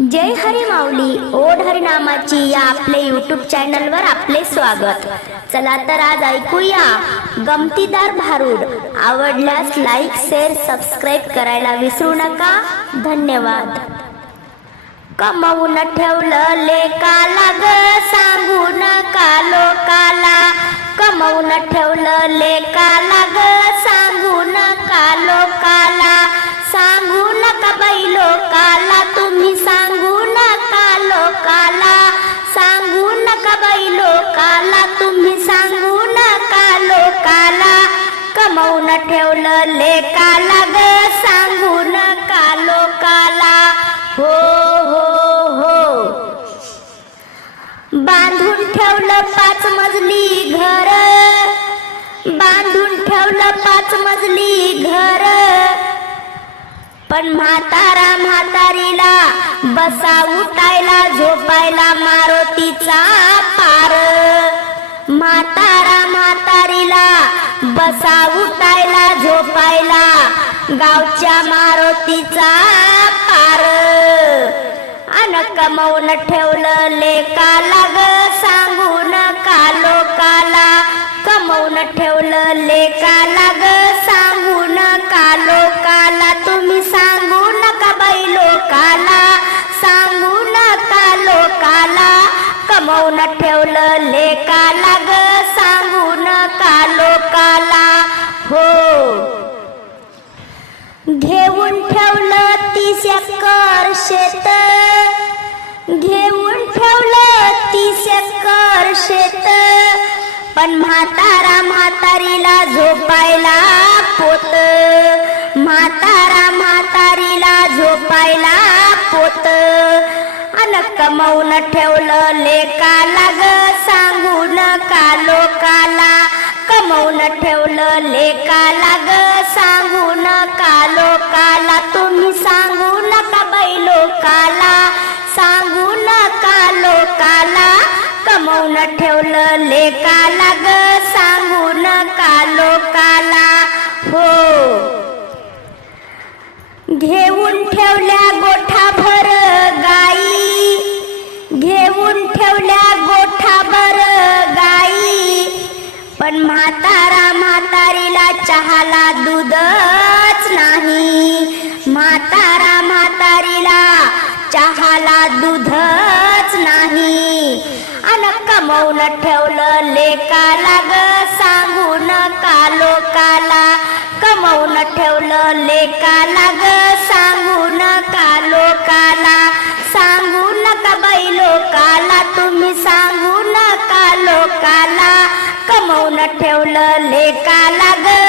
जय हरी माऊली. ओढ हरिनामाची या आपले युट्यूब चॅनलवर आपले स्वागत. चला तर आज ऐकूया गमतीदार भारूड. आवडल्यास लाईक शेअर सबस्क्राईब करायला विसरू नका. धन्यवाद. कमवून ठेवलं लेकाला ग सांगू नका लोकाला. कमवून ठेवलं लेकाला ग सांगू नका लोकाला. सांगू नका बाई कमवून ठेवलं लेकाला ग. सांगून का लोकाला? हो हो हो. बांधून ठेवलं पाच मजली घर. बांधून ठेवलं पाच मजली घर. पण म्हातारा म्हातारीला बसा उठायला झोपायला मारुतीचा पार. म्हातारा म्हातारीला बसा उठायला झोपायला. गावच्या मारुतीचा पार. अन कमवून ठेवलं लेकाला ग सांगून नका लोकाला कमवून ठेवलं लेकाला ग सांगू नका लोकाला तुम्ही सांगू नका बाई लोकाला? सांगू नका लोकाला? कमवून ठेवलं लेकाला ग पण म्हातारा म्हातारीला झोपायला पोत. म्हातारा म्हातारीला झोपायला पोत. अन कमवून ठेवलं लेकाला ग सांगू का लोकाला? कमवून ठेवलं लेकाला ग सांगू का लोकाला? तुम्ही सांगू नका बैलो काला कमवून ठेवलं लेकाला ग. सांगू नका लोकाला? हो. घेऊन ठेवल्या गोठाभर गाई. घेऊन ठेवल्या गोठाभर गाई. पण म्हातारा म्हातारीला चहाला दूधच नाही. म्हातारा म्हातारीला चहाला दूधच अन ठेवलं लेकाला ग. सांगू कालो काला. कमवून ठेवलं लेकाला ग. सांगू कालो काला. सांगू नका बैलो काला? तुम्ही सांगू नका लोकाला कमवून ठेवलं लेकाला ग.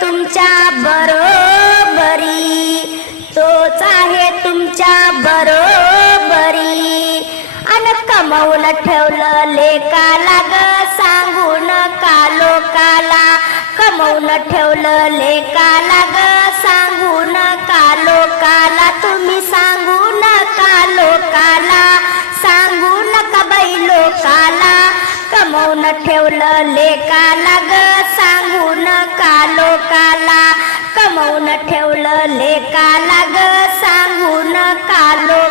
तुमच्या बरोबरी. तोच आहे तुमच्या बरोबरी. अन कमवून ठेवलं लेकाला ग सांगून कालो लोकाला? कमवून ठेवलं लेकाला ग सांगू कालो लोकाला? तुम्ही सांगू नका लोकाला? सांगू नका बाई लोकाला? कमवून ठेवलं लेकाला ग सांगू नका लोकाला? मौन ठेवलं लेकाला लाग सांगून कालो.